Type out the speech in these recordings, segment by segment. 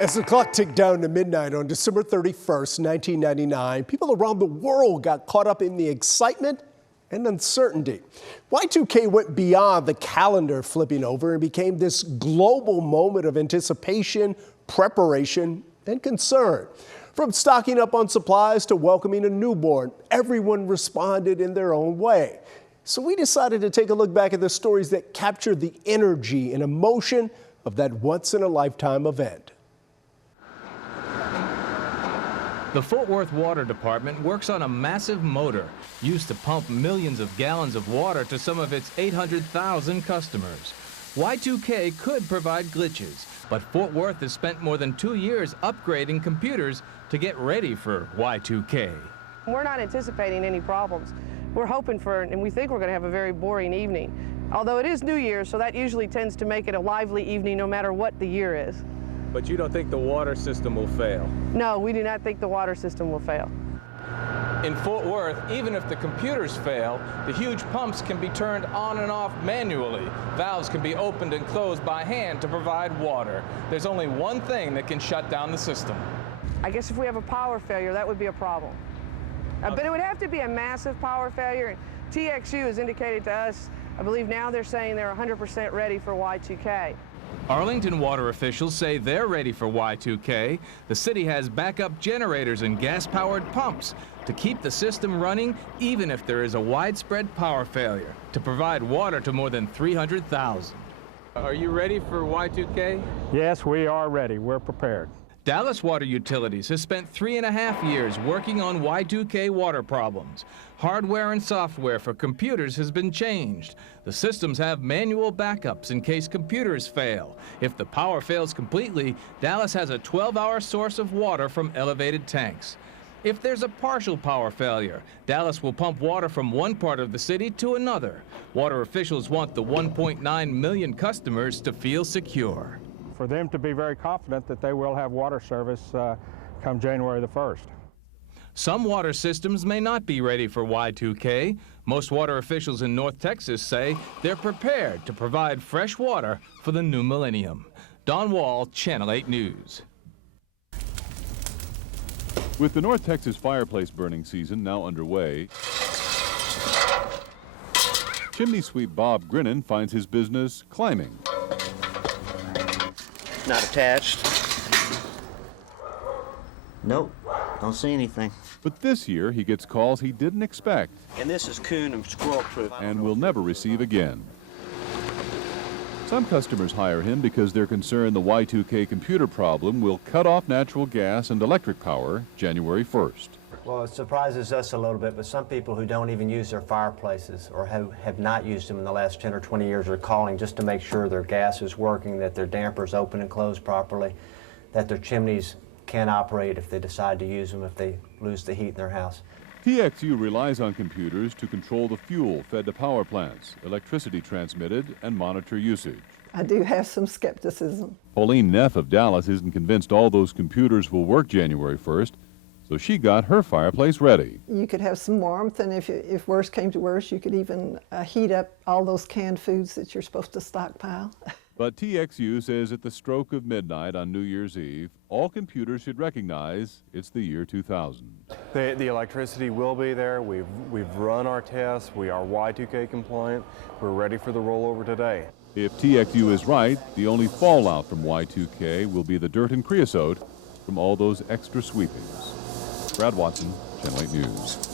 As the clock ticked down to midnight on December 31st, 1999, people around the world got caught up in the excitement and uncertainty. Y2K went beyond the calendar flipping over and became this global moment of anticipation, preparation, and concern. From stocking up on supplies to welcoming a newborn, everyone responded in their own way. So we decided to take a look back at the stories that captured the energy and emotion of that once-in-a-lifetime event. The Fort Worth Water Department works on a massive motor used to pump millions of gallons of water to some of its 800,000 customers. Y2K could provide glitches, but Fort Worth has spent more than 2 years upgrading computers to get ready for Y2K. We're not anticipating any problems. We're hoping for, and we think we're going to have a very boring evening. Although it is New Year's, so that usually tends to make it a lively evening no matter what the year is. But you don't think the water system will fail? No, we do not think the water system will fail. In Fort Worth, even if the computers fail, the huge pumps can be turned on and off manually. Valves can be opened and closed by hand to provide water. There's only one thing that can shut down the system. I guess if we have a power failure, that would be a problem. But it would have to be a massive power failure. TXU has indicated to us, I believe now they're saying they're 100% ready for Y2K. Arlington water officials say they're ready for Y2K. The city has backup generators and gas-powered pumps to keep the system running even if there is a widespread power failure to provide water to more than 300,000. Are you ready for Y2K? Yes, we are ready. We're prepared. Dallas Water Utilities has spent 3.5 years working on Y2K water problems. Hardware and software for computers has been changed. The systems have manual backups in case computers fail. If the power fails completely, Dallas has a 12-hour source of water from elevated tanks. If there's a partial power failure, Dallas will pump water from one part of the city to another. Water officials want the 1.9 million customers to feel secure. For them to be very confident that they will have water service come January the 1st. Some water systems may not be ready for Y2K. Most water officials in North Texas say they're prepared to provide fresh water for the new millennium. Don Wall, Channel 8 News. With the North Texas fireplace burning season now underway, chimney sweep Bob Grinnan finds his business climbing. Not attached. Nope, don't see anything. But this year he gets calls he didn't expect. And this is coon and squirrel proof. And will never receive again. Some customers hire him because they're concerned the Y2K computer problem will cut off natural gas and electric power January 1st. Well, it surprises us a little bit, but some people who don't even use their fireplaces or have not used them in the last 10 or 20 years are calling just to make sure their gas is working, that their dampers open and close properly, that their chimneys can operate if they decide to use them if they lose the heat in their house. TXU relies on computers to control the fuel fed to power plants, electricity transmitted, and monitor usage. I do have some skepticism. Pauline Neff of Dallas isn't convinced all those computers will work January 1st, so she got her fireplace ready. You could have some warmth, and if worse came to worse, you could even heat up all those canned foods that you're supposed to stockpile. But TXU says at the stroke of midnight on New Year's Eve, all computers should recognize it's the year 2000. The electricity will be there. We've run our tests. We are Y2K compliant. We're ready for the rollover today. If TXU is right, the only fallout from Y2K will be the dirt and creosote from all those extra sweepings. Brad Watson, Channel 8 News.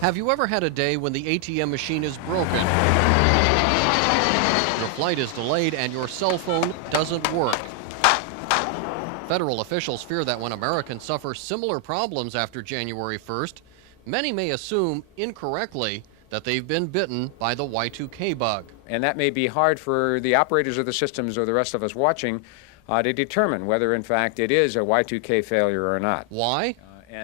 Have you ever had a day when the ATM machine is broken? Your flight is delayed and your cell phone doesn't work. Federal officials fear that when Americans suffer similar problems after January 1st, many may assume incorrectly that they've been bitten by the Y2K bug. And that may be hard for the operators of the systems or the rest of us watching to determine whether in fact it is a Y2K failure or not. Why?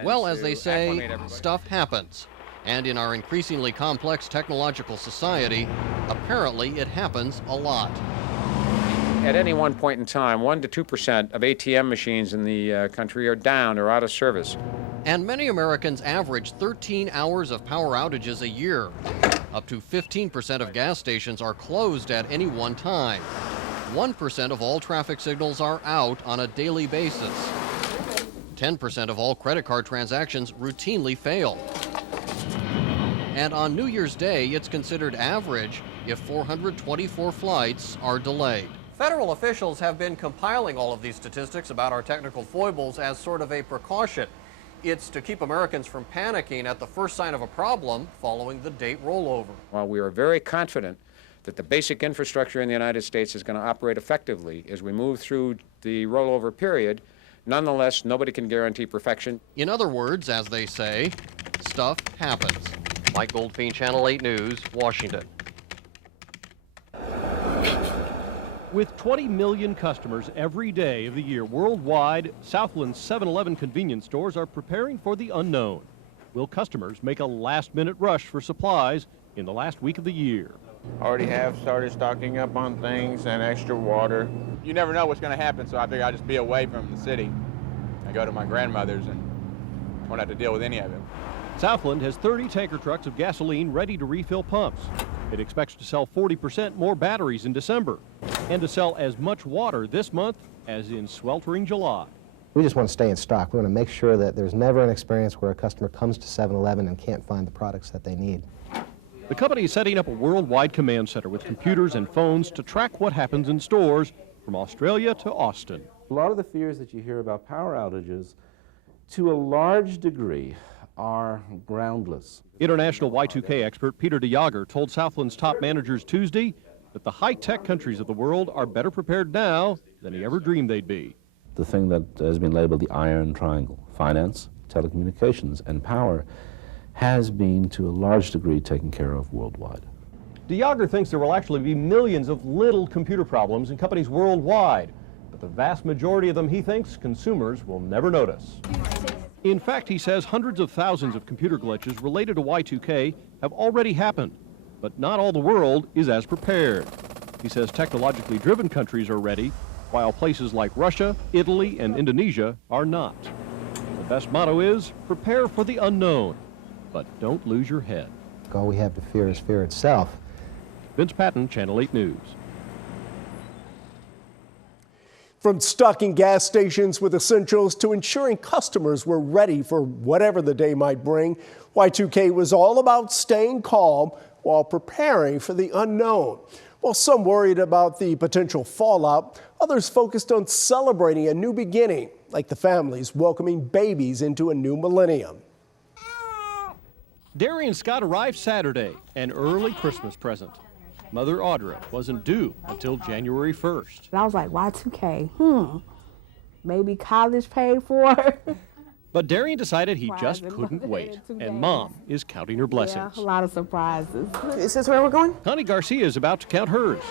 Well, as they say, stuff happens. And in our increasingly complex technological society, apparently it happens a lot. At any one point in time, 1% to 2% of ATM machines in the country are down or out of service. And many Americans average 13 hours of power outages a year. Up to 15% of gas stations are closed at any one time. 1% of all traffic signals are out on a daily basis. 10% of all credit card transactions routinely fail. And on New Year's Day, it's considered average if 424 flights are delayed. Federal officials have been compiling all of these statistics about our technical foibles as sort of a precaution. It's to keep Americans from panicking at the first sign of a problem following the date rollover. While we are very confident that the basic infrastructure in the United States is going to operate effectively as we move through the rollover period, nonetheless, nobody can guarantee perfection. In other words, as they say, stuff happens. Mike Goldfein, Channel 8 News, Washington. With 20 million customers every day of the year worldwide, Southland's 7-Eleven convenience stores are preparing for the unknown. Will customers make a last-minute rush for supplies in the last week of the year? Already have started stocking up on things and extra water. You never know what's going to happen, so I figure I'll just be away from the city. I go to my grandmother's and won't have to deal with any of it. Southland has 30 tanker trucks of gasoline ready to refill pumps. It expects to sell 40% more batteries in December and to sell as much water this month as in sweltering July. We just want to stay in stock. We want to make sure that there's never an experience where a customer comes to 7-Eleven and can't find the products that they need. The company is setting up a worldwide command center with computers and phones to track what happens in stores from Australia to Austin. A lot of the fears that you hear about power outages, to a large degree, are groundless. International Y2K expert Peter DeJager told Southland's top managers Tuesday that the high-tech countries of the world are better prepared now than he ever dreamed they'd be. The thing that has been labeled the Iron Triangle, finance, telecommunications, and power, has been to a large degree taken care of worldwide. DeJager thinks there will actually be millions of little computer problems in companies worldwide, but the vast majority of them, he thinks, consumers will never notice. In fact, he says hundreds of thousands of computer glitches related to Y2K have already happened, but not all the world is as prepared. He says technologically driven countries are ready, while places like Russia, Italy, and Indonesia are not. The best motto is, prepare for the unknown, but don't lose your head. All we have to fear is fear itself. Vince Patton, Channel 8 News. From stocking gas stations with essentials to ensuring customers were ready for whatever the day might bring, Y2K was all about staying calm while preparing for the unknown. While some worried about the potential fallout, others focused on celebrating a new beginning, like the families welcoming babies into a new millennium. Darian Scott arrived Saturday, an early Christmas present. Mother Audra wasn't due until January 1st. I was like, Y2K, maybe college paid for. But Darian decided he just couldn't wait, and Mom is counting her blessings. Yeah, a lot of surprises. Is this where we're going? Connie Garcia is about to count hers.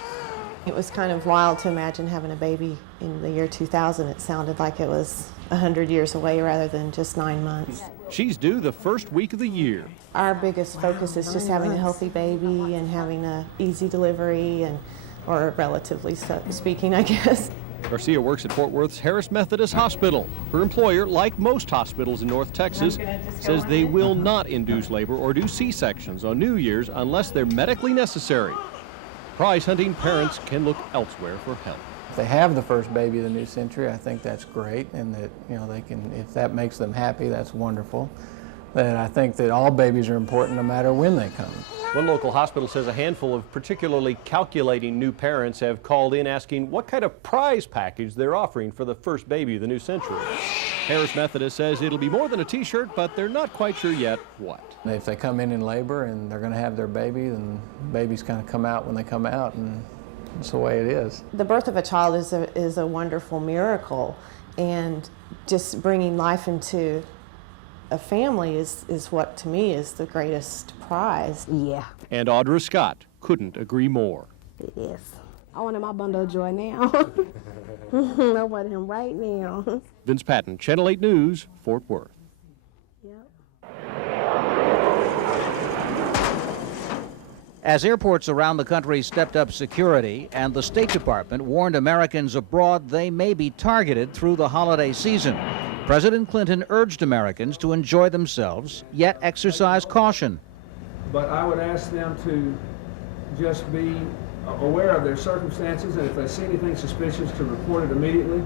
It was kind of wild to imagine having a baby in the year 2000. It sounded like it was 100 years away rather than just 9 months. She's due the first week of the year. Our biggest focus is just having a healthy baby and having an easy delivery, or relatively speaking, I guess. Garcia works at Fort Worth's Harris Methodist Hospital. Her employer, like most hospitals in North Texas, says they will not induce labor or do C-sections on New Year's unless they're medically necessary. Prize-hunting parents can look elsewhere for help. If they have the first baby of the new century, I think that's great, and that, you know, they can, if that makes them happy, that's wonderful. But I think that all babies are important no matter when they come. One local hospital says a handful of particularly calculating new parents have called in asking what kind of prize package they're offering for the first baby of the new century. Harris Methodist says it'll be more than a t-shirt, but they're not quite sure yet what. If they come in labor and they're going to have their baby, then babies kind of come out when they come out, and that's the way it is. The birth of a child is a wonderful miracle, and just bringing life into a family is what, to me, is the greatest prize. Yeah. And Audra Scott couldn't agree more. Yes. I wanted my bundle of joy now. I want him right now. Vince Patton, Channel 8 News, Fort Worth. As airports around the country stepped up security and the State Department warned Americans abroad they may be targeted through the holiday season, President Clinton urged Americans to enjoy themselves, yet exercise caution. but I would ask them to just be aware of their circumstances, and if they see anything suspicious, to report it immediately.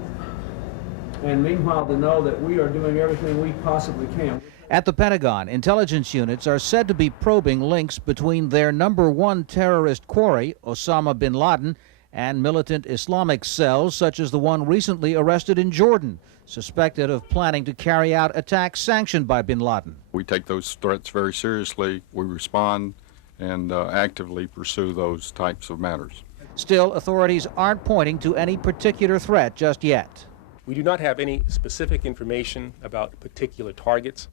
And meanwhile, to know that we are doing everything we possibly can. At the Pentagon, intelligence units are said to be probing links between their #1 terrorist quarry, Osama bin Laden, and militant Islamic cells such as the one recently arrested in Jordan, suspected of planning to carry out attacks sanctioned by bin Laden. We take those threats very seriously. We respond and actively pursue those types of matters. Still, authorities aren't pointing to any particular threat just yet. We do not have any specific information about particular targets.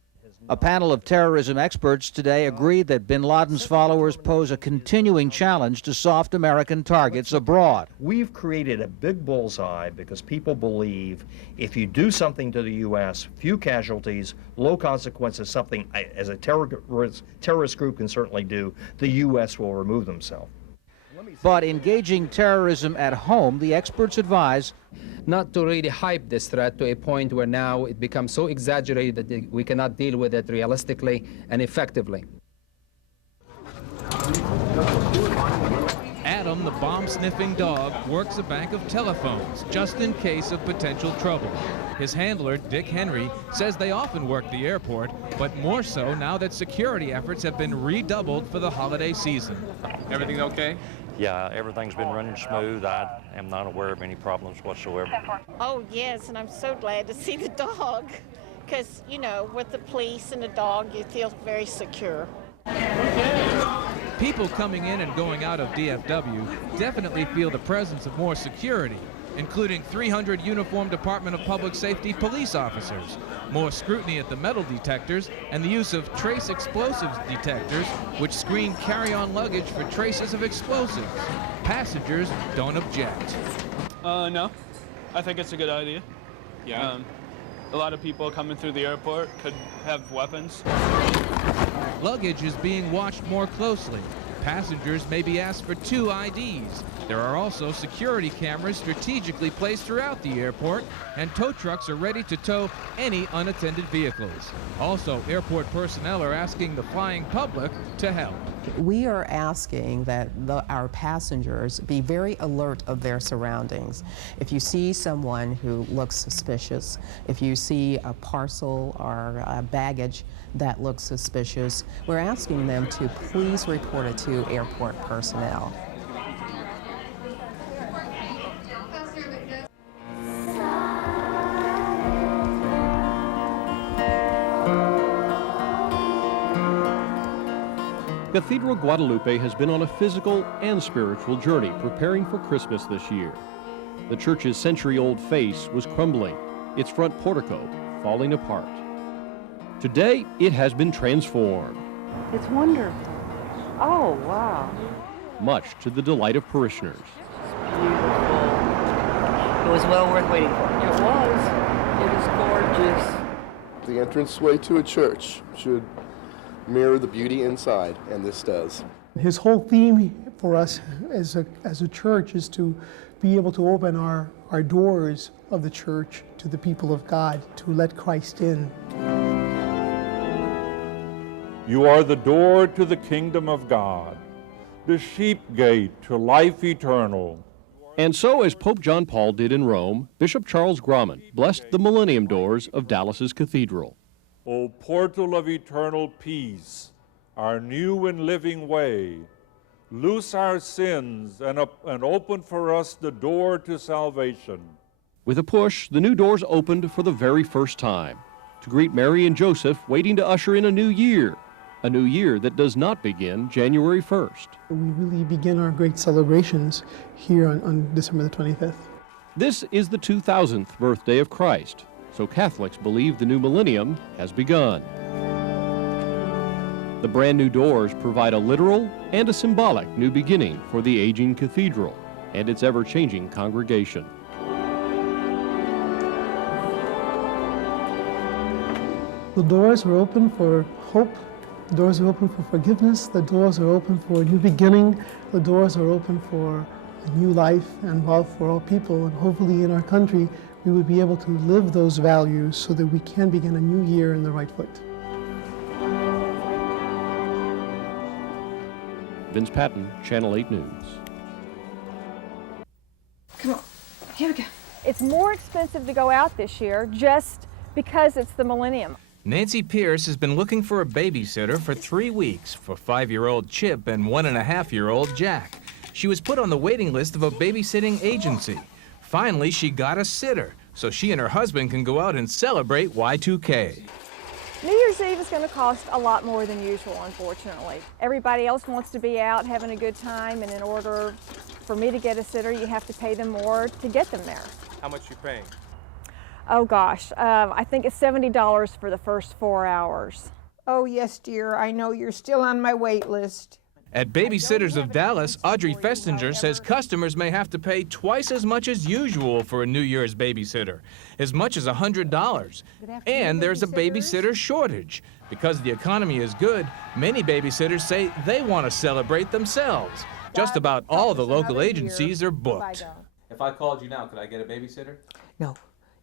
A panel of terrorism experts today agreed that bin Laden's followers pose a continuing challenge to soft American targets abroad. We've created a big bullseye because people believe if you do something to the U.S., few casualties, low consequences, something as a terrorist group can certainly do, the U.S. will remove themselves. But engaging terrorism at home, the experts advise, not to really hype this threat to a point where now it becomes so exaggerated that we cannot deal with it realistically and effectively. Adam, the bomb-sniffing dog, works a bank of telephones just in case of potential trouble. His handler, Dick Henry, says they often work the airport, but more so now that security efforts have been redoubled for the holiday season. Everything okay? Yeah, everything's been running smooth. I am not aware of any problems whatsoever. Oh, yes, and I'm so glad to see the dog because, you know, with the police and the dog, you feel very secure. People coming in and going out of DFW definitely feel the presence of more security, including 300 uniformed Department of Public Safety police officers, more scrutiny at the metal detectors, and the use of trace explosives detectors, which screen carry-on luggage for traces of explosives. Passengers don't object. No, I think it's a good idea. Yeah. A lot of people coming through the airport could have weapons. Luggage is being watched more closely. Passengers may be asked for 2 IDs. There are also security cameras strategically placed throughout the airport, and tow trucks are ready to tow any unattended vehicles. Also, airport personnel are asking the flying public to help. We are asking that our passengers be very alert of their surroundings. If you see someone who looks suspicious, if you see a parcel or baggage that looks suspicious, we're asking them to please report it to airport personnel. Cathedral Guadalupe has been on a physical and spiritual journey preparing for Christmas this year. The church's century-old face was crumbling, its front portico falling apart. Today, it has been transformed. It's wonderful. Oh, wow. Much to the delight of parishioners. Beautiful. It was well worth waiting for. It was. It is gorgeous. The entranceway to a church should mirror the beauty inside, and this does. His whole theme for us as a church is to be able to open our doors of the church to the people of God, to let Christ in. You are the door to the kingdom of God, the sheep gate to life eternal. And so, as Pope John Paul did in Rome, Bishop Charles Grauman blessed the Millennium Doors of Dallas's cathedral. O portal of eternal peace, our new and living way, loose our sins and open for us the door to salvation. With a push, the new doors opened for the very first time to greet Mary and Joseph waiting to usher in a new year that does not begin January 1st. We really begin our great celebrations here on December the 25th. This is the 2000th birthday of Christ, so Catholics believe the new millennium has begun. The brand new doors provide a literal and a symbolic new beginning for the aging cathedral and its ever-changing congregation. The doors are open for hope. The doors are open for forgiveness. The doors are open for a new beginning. The doors are open for a new life and love for all people. And hopefully in our country, we would be able to live those values so that we can begin a new year in the right foot. Vince Patton, Channel 8 News. Come on, here we go. It's more expensive to go out this year just because it's the millennium. Nancy Pierce has been looking for a babysitter for 3 weeks for 5-year-old Chip and 1.5-year-old Jack. She was put on the waiting list of a babysitting agency. Finally, she got a sitter, so she and her husband can go out and celebrate Y2K. New Year's Eve is going to cost a lot more than usual, unfortunately. Everybody else wants to be out having a good time, and in order for me to get a sitter, you have to pay them more to get them there. How much are you paying? Oh gosh, I think it's $70 for the first 4 hours. Oh yes, dear, I know you're still on my wait list. At Babysitters of Dallas, Audrey Festinger says customers may have to pay twice as much as usual for a New Year's babysitter, as much as $100. And there's a babysitter shortage. Because the economy is good, many babysitters say they want to celebrate themselves. Just about all the local agencies are booked. If I called you now, could I get a babysitter? No.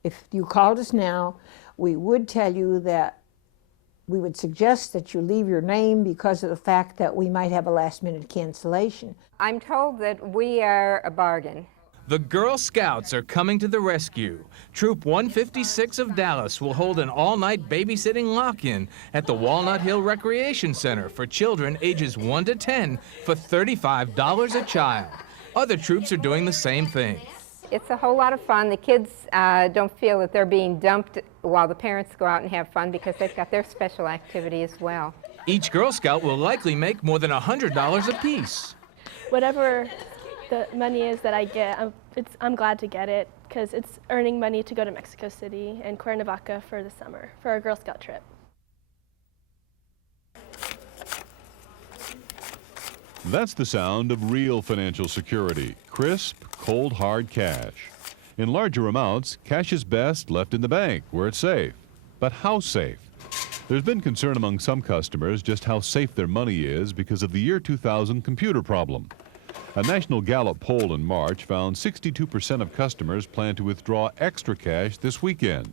If you called us now, we would tell you that we would suggest that you leave your name because of the fact that we might have a last-minute cancellation. I'm told that we are a bargain. The Girl Scouts are coming to the rescue. Troop 156 of Dallas will hold an all-night babysitting lock-in at the Walnut Hill Recreation Center for children ages 1 to 10 for $35 a child. Other troops are doing the same thing. It's a whole lot of fun. The kids don't feel that they're being dumped while the parents go out and have fun because they've got their special activity as well. Each Girl Scout will likely make more than $100 apiece. Whatever the money is that I get, I'm glad to get it because it's earning money to go to Mexico City and Cuernavaca for the summer for our Girl Scout trip. That's the sound of real financial security. Crisp, cold, hard cash. In larger amounts, cash is best left in the bank where it's safe. But how safe? There's been concern among some customers just how safe their money is because of the year 2000 computer problem. A National Gallup poll in March found 62% of customers plan to withdraw extra cash this weekend,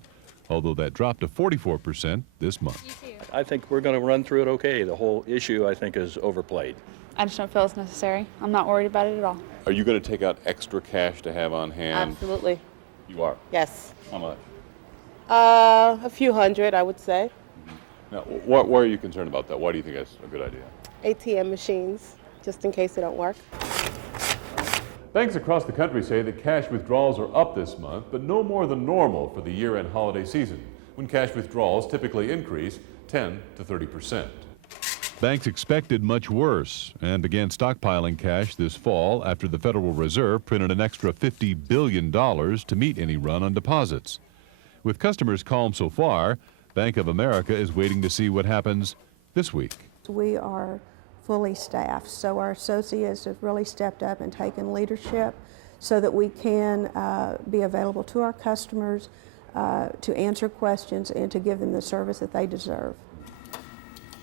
although that dropped to 44% this month. I think we're going to run through it okay. The whole issue, I think, is overplayed. I just don't feel it's necessary. I'm not worried about it at all. Are you going to take out extra cash to have on hand? Absolutely. You are? Yes. How much? A few hundred, I would say. Now, why are you concerned about that? Why do you think that's a good idea? ATM machines, just in case they don't work. Banks across the country say that cash withdrawals are up this month, but no more than normal for the year-end holiday season, when cash withdrawals typically increase 10 to 30%. Banks expected much worse and began stockpiling cash this fall after the Federal Reserve printed an extra $50 billion to meet any run on deposits. With customers calm so far, Bank of America is waiting to see what happens this week. We are fully staffed, so our associates have really stepped up and taken leadership so that we can be available to our customers to answer questions and to give them the service that they deserve.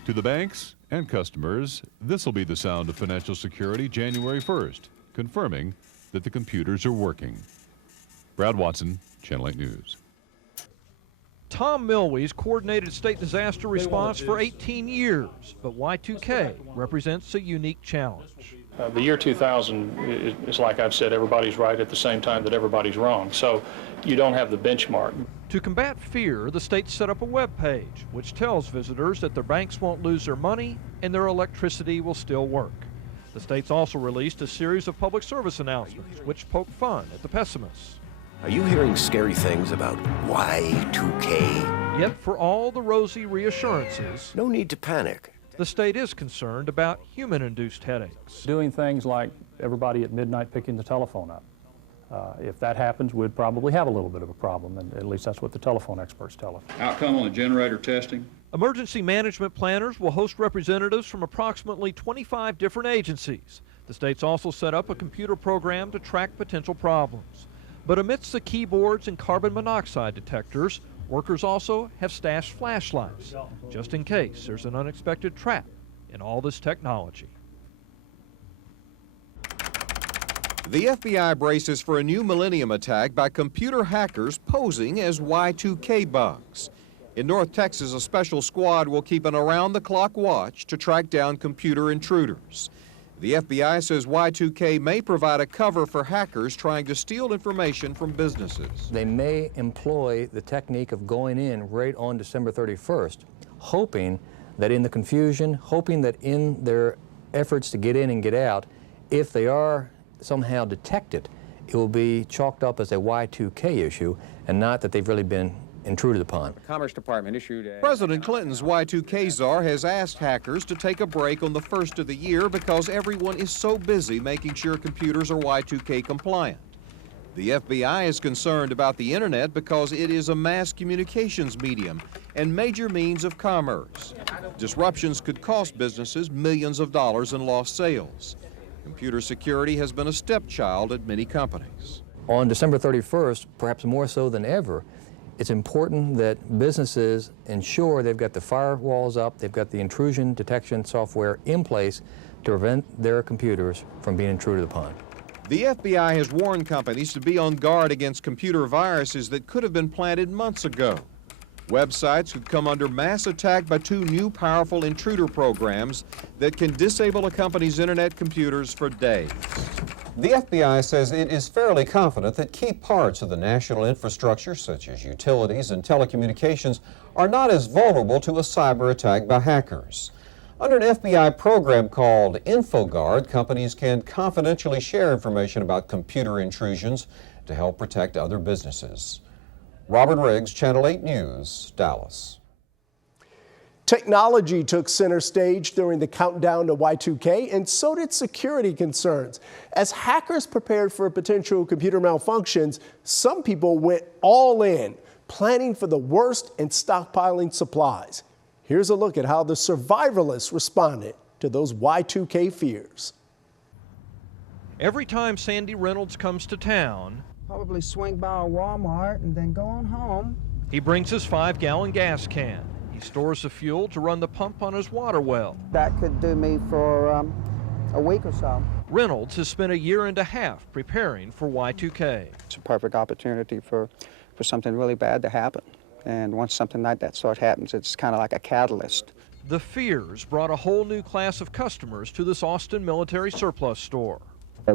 To the banks and customers, this will be the sound of financial security January 1st, confirming that the computers are working. Brad Watson, Channel 8 News. Tom Milwey's coordinated state disaster response for 18 years, but Y2K represents a unique challenge. The year 2000 is like I've said, everybody's right at the same time that everybody's wrong. So you don't have the benchmark. To combat fear, the state set up a web page which tells visitors that their banks won't lose their money and their electricity will still work. The state's also released a series of public service announcements which poke fun at the pessimists. Are you hearing scary things about Y2K? Yet for all the rosy reassurances, no need to panic. The state is concerned about human-induced headaches. Doing things like everybody at midnight picking the telephone up. If that happens, we'd probably have a little bit of a problem, and at least that's what the telephone experts tell us. Outcome on the generator testing. Emergency management planners will host representatives from approximately 25 different agencies. The state's also set up a computer program to track potential problems. But amidst the keyboards and carbon monoxide detectors, workers also have stashed flashlights, just in case there's an unexpected trap in all this technology. The FBI braces for a new millennium attack by computer hackers posing as Y2K bugs. In North Texas, a special squad will keep an around-the-clock watch to track down computer intruders. The FBI says Y2K may provide a cover for hackers trying to steal information from businesses. They may employ the technique of going in right on December 31st, hoping that in the confusion, hoping that in their efforts to get in and get out, if they are somehow detected, it will be chalked up as a Y2K issue and not that they've really been intruded upon. The Commerce Department issued a... President Clinton's Y2K czar has asked hackers to take a break on the first of the year because everyone is so busy making sure computers are Y2K compliant. The FBI is concerned about the internet because it is a mass communications medium and major means of commerce. Disruptions could cost businesses millions of dollars in lost sales. Computer security has been a stepchild at many companies. On December 31st, perhaps more so than ever, it's important that businesses ensure they've got the firewalls up, they've got the intrusion detection software in place to prevent their computers from being intruded upon. The FBI has warned companies to be on guard against computer viruses that could have been planted months ago. Websites could come under mass attack by two new powerful intruder programs that can disable a company's internet computers for days. The FBI says it is fairly confident that key parts of the national infrastructure, such as utilities and telecommunications, are not as vulnerable to a cyber attack by hackers. Under an FBI program called InfoGuard, companies can confidentially share information about computer intrusions to help protect other businesses. Robert Riggs, Channel 8 News, Dallas. Technology took center stage during the countdown to Y2K, and so did security concerns. As hackers prepared for potential computer malfunctions, some people went all in, planning for the worst and stockpiling supplies. Here's a look at how the survivalists responded to those Y2K fears. Every time Sandy Reynolds comes to town, probably swing by a Walmart and then go on home. He brings his 5-gallon gas can. He stores the fuel to run the pump on his water well. That could do me for a week or so. Reynolds has spent a year and a half preparing for Y2K. It's a perfect opportunity for something really bad to happen. And once something like that sort happens, it's kind of like a catalyst. The fears brought a whole new class of customers to this Austin military surplus store.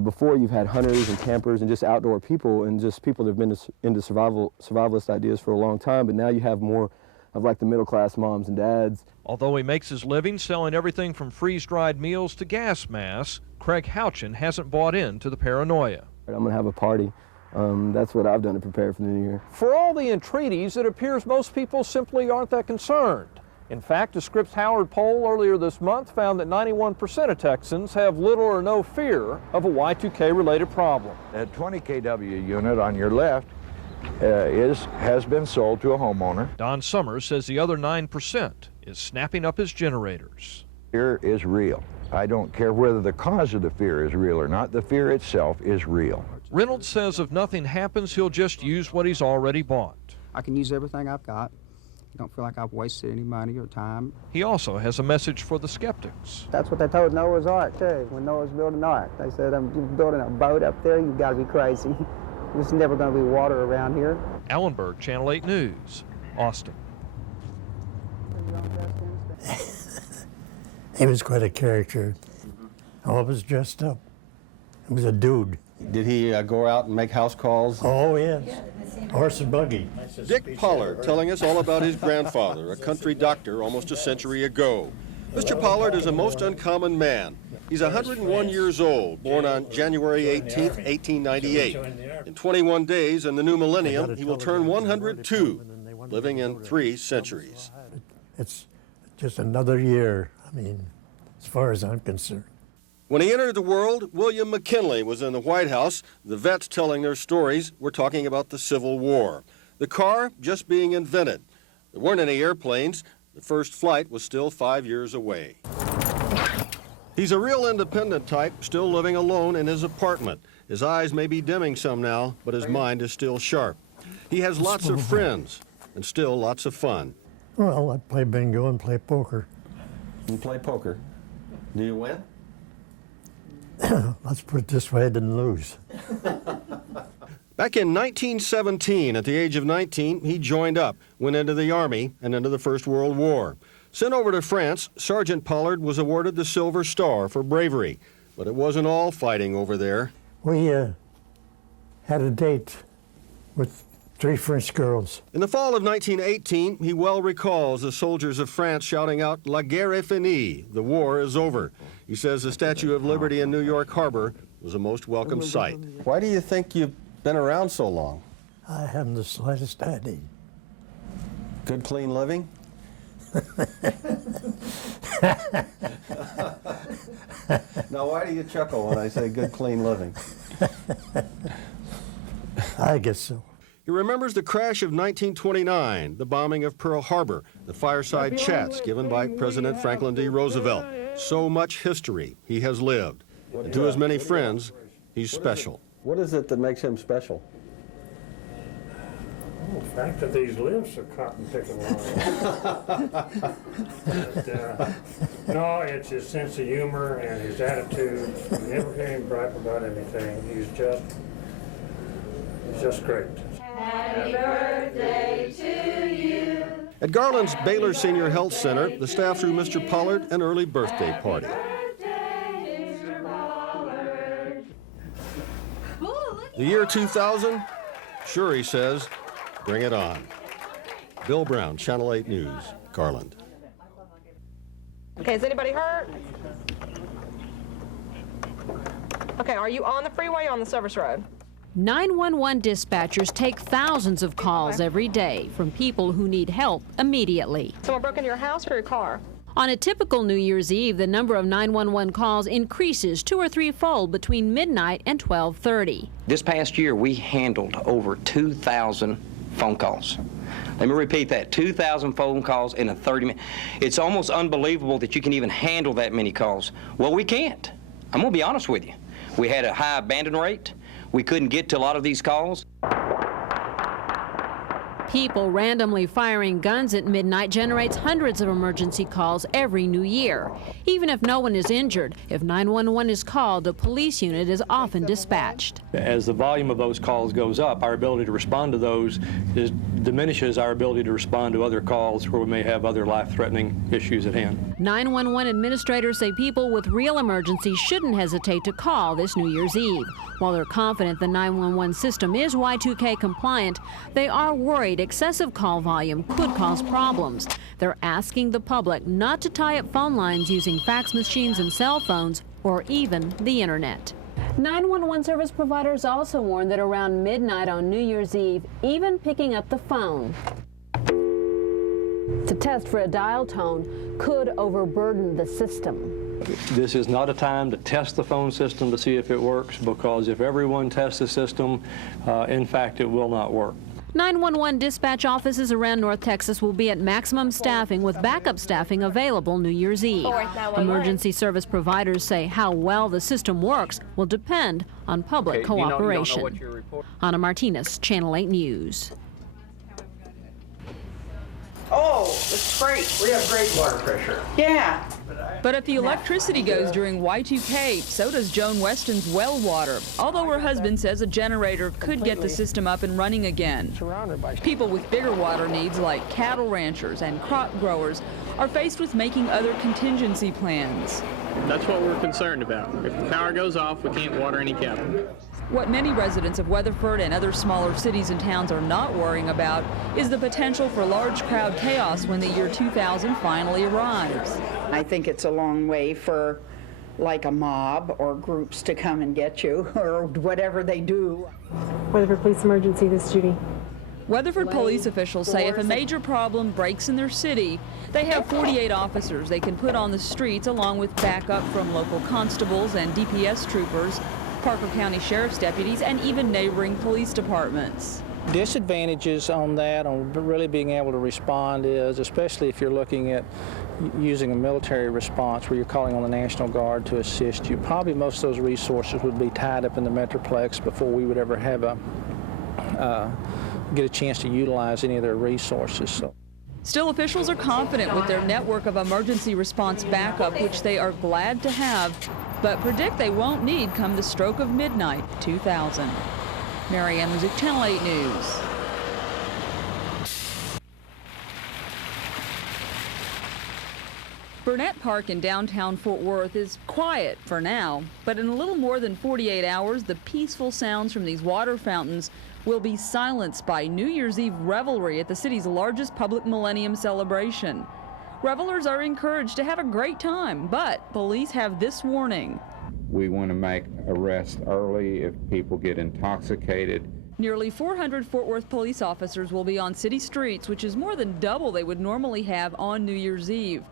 Before, you've had hunters and campers and just outdoor people and just people that have been into survivalist ideas for a long time, but now you have more of like the middle-class moms and dads. Although he makes his living selling everything from freeze-dried meals to gas masks, Craig Houchin hasn't bought into the paranoia. I'm going to have a party. That's what I've done to prepare for the new year. For all the entreaties, it appears most people simply aren't that concerned. In fact, a Scripps Howard poll earlier this month found that 91% of Texans have little or no fear of a Y2K-related problem. That 20 kW unit on your left has been sold to a homeowner. Don Summers says the other 9% is snapping up his generators. Fear is real. I don't care whether the cause of the fear is real or not. The fear itself is real. Reynolds says if nothing happens, he'll just use what he's already bought. I can use everything I've got. I don't feel like I've wasted any money or time. He also has a message for the skeptics. That's what they told Noah's Ark, too, when Noah was building an ark. They said, you're building a boat up there, you've got to be crazy. There's never going to be water around here. Alan Berg, Channel 8 News, Austin. He was quite a character. Always dressed up. He was a dude. Did he go out and make house calls? Oh, yes. Horse and buggy. Dick Pollard telling us all about his grandfather, a country doctor almost a century ago. Mr. Pollard is a most uncommon man. He's 101 years old, born on January 18, 1898. In 21 days in the new millennium, he will turn 102, living in 3 centuries. It's just another year, I mean, as far as I'm concerned. When he entered the world, William McKinley was in the White House, the vets telling their stories. We're talking about the Civil War. The car just being invented. There weren't any airplanes. The first flight was still 5 years away. He's a real independent type, still living alone in his apartment. His eyes may be dimming some now, but his mind is still sharp. He has lots of friends and still lots of fun. Well, I play bingo and play poker. You play poker. Do you win? Let's put it this way, I didn't lose. Back in 1917, at the age of 19, he joined up, went into the Army, and into the First World War. Sent over to France, Sergeant Pollard was awarded the Silver Star for bravery. But it wasn't all fighting over there. We had a date with 3 French girls. In the fall of 1918, he well recalls the soldiers of France shouting out, "La guerre est finie," the war is over. He says the Statue of Liberty in New York Harbor was a most welcome sight. Why do you think you've been around so long? I haven't the slightest idea. Good, clean living? Now, why do you chuckle when I say good, clean living? I guess so. He remembers the crash of 1929, the bombing of Pearl Harbor, the fireside chats given by President Franklin D. Roosevelt. So much history he has lived. And to his many friends, he's special. What is it that makes him special? The fact that these lips are cotton picking lines. No, it's his sense of humor and his attitude. You never hear him gripe about anything. He's just great. Happy birthday to you. At Garland's Baylor Senior Health Center, the staff threw Mr. Pollard an early birthday party. The year 2000? Sure, he says. Bring it on. Bill Brown, Channel 8 News, Garland. Okay, is anybody hurt? Okay, are you on the freeway or on the service road? 911 dispatchers take thousands of calls every day from people who need help immediately. Someone broke into your house or your car? On a typical New Year's Eve, the number of 911 calls increases 2- or 3-fold between midnight and 12:30. This past year, we handled over 2,000 phone calls. Let me repeat that, 2,000 phone calls in a 30-minute. It's almost unbelievable that you can even handle that many calls. Well, we can't. I'm going to be honest with you. We had a high abandon rate. We couldn't get to a lot of these calls. People randomly firing guns at midnight generates hundreds of emergency calls every new year. Even if no one is injured, if 911 is called, a police unit is often dispatched. As the volume of those calls goes up, our ability to respond to those diminishes our ability to respond to other calls where we may have other life-threatening issues at hand. 911 administrators say people with real emergencies shouldn't hesitate to call this New Year's Eve. While they're confident the 911 system is Y2K compliant, they are worried excessive call volume could cause problems. They're asking the public not to tie up phone lines using fax machines and cell phones or even the internet. 911 service providers also warn that around midnight on New Year's Eve, even picking up the phone to test for a dial tone could overburden the system. This is not a time to test the phone system to see if it works, because if everyone tests the system, in fact, it will not work. 911 dispatch offices around North Texas will be at maximum staffing with backup staffing available New Year's Eve. Emergency service providers say how well the system works will depend on public cooperation. Ana Martinez, Channel 8 News. Oh, it's great. We have great water pressure. Yeah. But if the electricity goes during Y2K, so does Joan Weston's well water, although her husband says a generator could get the system up and running again. People with bigger water needs, like cattle ranchers and crop growers, are faced with making other contingency plans. That's what we're concerned about. If the power goes off, we can't water any cattle. What many residents of Weatherford and other smaller cities and towns are not worrying about is the potential for large crowd chaos when the year 2000 finally arrives. I think it's a long way for like a mob or groups to come and get you or whatever they do. Weatherford Police Emergency, this is Judy. Weatherford police officials say if a major problem breaks in their city, they have 48 officers they can put on the streets along with backup from local constables and DPS troopers, Parker County Sheriff's deputies, and even neighboring police departments. Disadvantages on that, on really being able to respond, is especially if you're looking at using a military response where you're calling on the National Guard to assist you. Probably most of those resources would be tied up in the Metroplex before we would ever have get a chance to utilize any of their resources. So. Still, officials are confident with their network of emergency response backup, which they are glad to have, but predict they won't need come the stroke of midnight 2000. Marianne Music, Channel 8 News. Burnett Park in downtown Fort Worth is quiet for now, but in a little more than 48 hours, the peaceful sounds from these water fountains will be silenced by New Year's Eve revelry at the city's largest public millennium celebration. Revelers are encouraged to have a great time, but police have this warning. We want to make arrests early if people get intoxicated. Nearly 400 Fort Worth police officers will be on city streets, which is more than double they would normally have on New Year's Eve.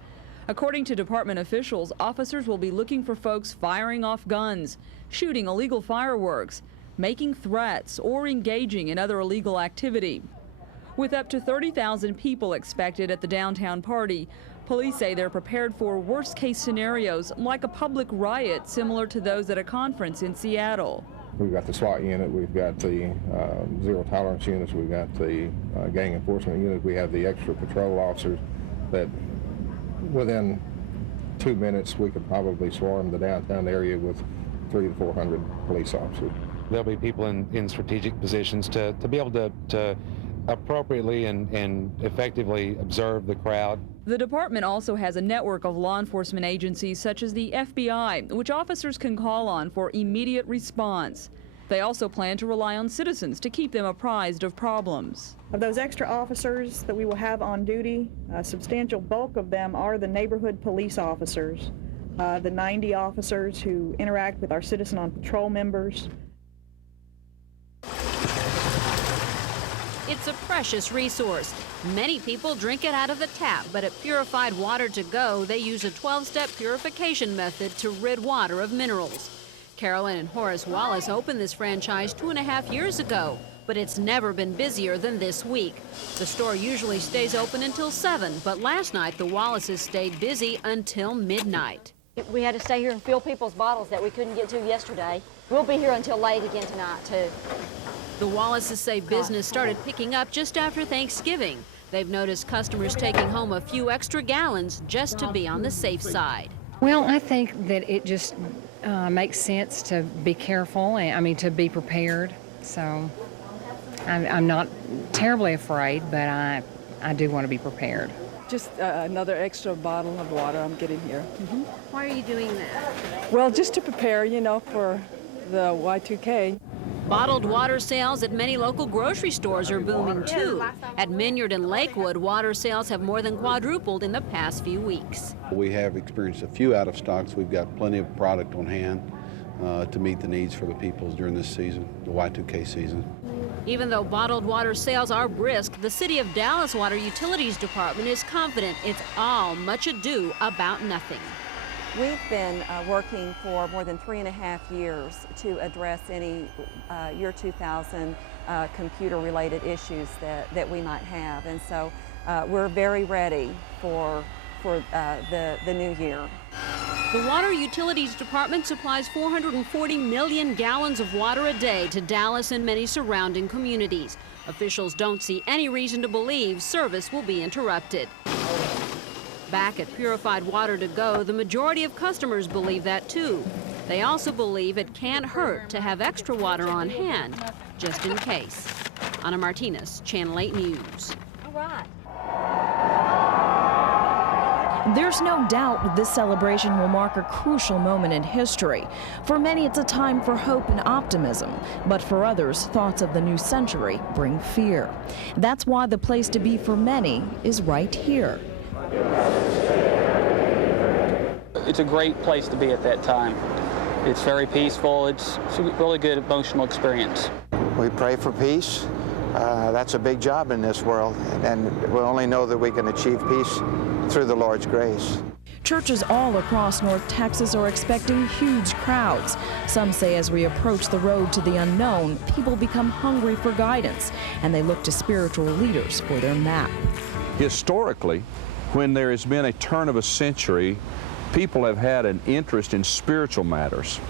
According to department officials, officers will be looking for folks firing off guns, shooting illegal fireworks, making threats, or engaging in other illegal activity. With up to 30,000 people expected at the downtown party, police say they're prepared for worst-case scenarios like a public riot similar to those at a conference in Seattle. We've got the SWAT unit, we've got the zero tolerance units, we've got the gang enforcement unit, we have the extra patrol officers that within 2 minutes we could probably swarm the downtown area with 300 to 400 police officers. There'll be people in strategic positions to be able to appropriately and effectively observe the crowd. The department also has a network of law enforcement agencies such as the FBI, which officers can call on for immediate response. They also plan to rely on citizens to keep them apprised of problems. Of those extra officers that we will have on duty, a substantial bulk of them are the neighborhood police officers, the 90 officers who interact with our citizen on patrol members. It's a precious resource. Many people drink it out of the tap, but at Purified Water to Go, they use a 12-step purification method to rid water of minerals. Carolyn and Horace Wallace opened this franchise 2.5 years ago, but it's never been busier than this week. The store usually stays open until 7, but last night the Wallaces stayed busy until midnight. We had to stay here and fill people's bottles that we couldn't get to yesterday. We'll be here until late again tonight, too. The Wallaces say business started picking up just after Thanksgiving. They've noticed customers taking home a few extra gallons just to be on the safe side. Well, I think that it just makes sense to be careful, and to be prepared. So I'm not terribly afraid, but I do want to be prepared. Just another extra bottle of water I'm getting here. Why are you doing that? Well, just to prepare, for the Y2K. Bottled water sales at many local grocery stores are booming too. At Minyard and Lakewood, water sales have more than quadrupled in the past few weeks. We have experienced a few out of stocks. We've got plenty of product on hand to meet the needs for the people during this season, the Y2K season. Even though bottled water sales are brisk, the City of Dallas Water Utilities Department is confident it's all much ado about nothing. We've been working for more than 3.5 years to address any year 2000 computer-related issues that we might have, and so we're very ready for the new year. The Water Utilities Department supplies 440 million gallons of water a day to Dallas and many surrounding communities. Officials don't see any reason to believe service will be interrupted. Back at Purified Water to Go, the majority of customers believe that too. They also believe it can't hurt to have extra water on hand, just in case. Ana Martinez, Channel 8 News. All right. There's no doubt this celebration will mark a crucial moment in history. For many, it's a time for hope and optimism, but for others, thoughts of the new century bring fear. That's why the place to be for many is right here. It's a great place to be at that time. It's very peaceful. It's a really good emotional experience. We pray for peace. That's a big job in this world, and we only know that we can achieve peace through the Lord's grace. Churches all across North Texas are expecting huge crowds. Some say as we approach the road to the unknown, people become hungry for guidance, and they look to spiritual leaders for their map. Historically, when there has been a turn of a century, people have had an interest in spiritual matters.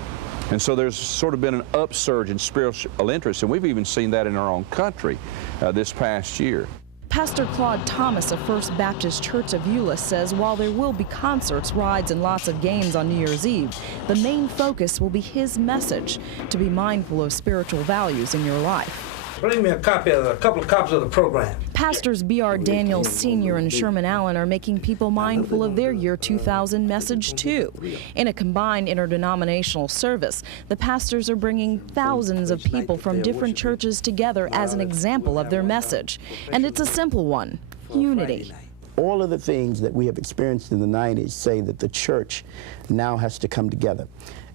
And so there's sort of been an upsurge in spiritual interest, and we've even seen that in our own country this past year. Pastor Claude Thomas of First Baptist Church of Euless says while there will be concerts, rides, and lots of games on New Year's Eve, the main focus will be his message, to be mindful of spiritual values in your life. Bring me a couple of copies of the program. Pastors B.R. Daniels Sr. and Sherman Allen are making people mindful of their year 2000 message, too. In a combined interdenominational service, the pastors are bringing thousands of people from different churches together as an example of their message. And it's a simple one: unity. All of the things that we have experienced in the 90s say that the church now has to come together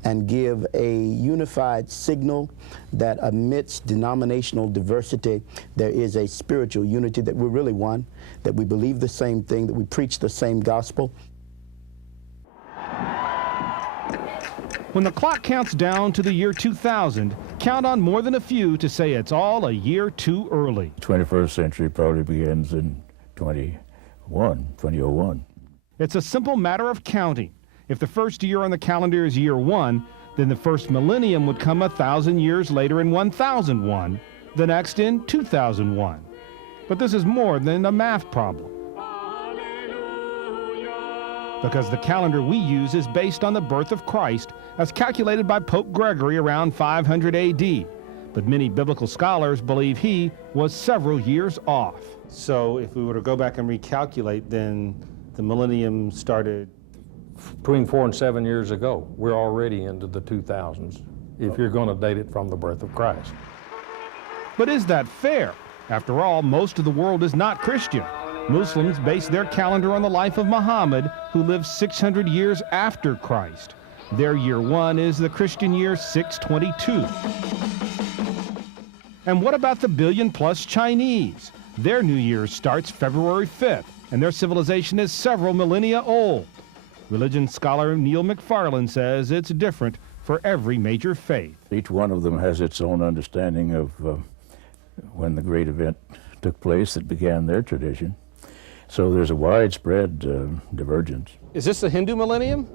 and give a unified signal that amidst denominational diversity, there is a spiritual unity, that we're really one, that we believe the same thing, that we preach the same gospel. When the clock counts down to the year 2000, count on more than a few to say it's all a year too early. 21st century probably begins in 2001. It's a simple matter of counting. If the first year on the calendar is year 1, then the first millennium would come 1,000 years later in 1001, the next in 2001. But this is more than a math problem, because the calendar we use is based on the birth of Christ as calculated by Pope Gregory around 500 AD. But many biblical scholars believe he was several years off. So if we were to go back and recalculate, then the millennium started between 4 and 7 years ago. We're already into the 2000s, if you're going to date it from the birth of Christ. But is that fair? After all, most of the world is not Christian. Muslims base their calendar on the life of Muhammad, who lived 600 years after Christ. Their year 1 is the Christian year 622. And what about the billion-plus Chinese? Their New Year starts February 5th, and their civilization is several millennia old. Religion scholar Neil McFarland says it's different for every major faith. Each one of them has its own understanding of when the great event took place that began their tradition. So there's a widespread divergence. Is this the Hindu millennium?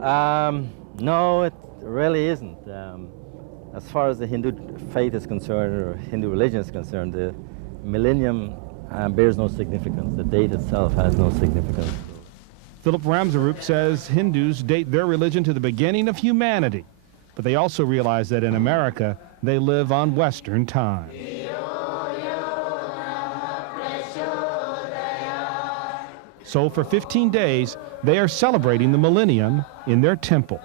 No, it really isn't. As far as the Hindu faith is concerned, or Hindu religion is concerned, the millennium bears no significance. The date itself has no significance. Philip Ramsaruk says Hindus date their religion to the beginning of humanity, but they also realize that in America, they live on Western time. So for 15 days, they are celebrating the millennium in their temple.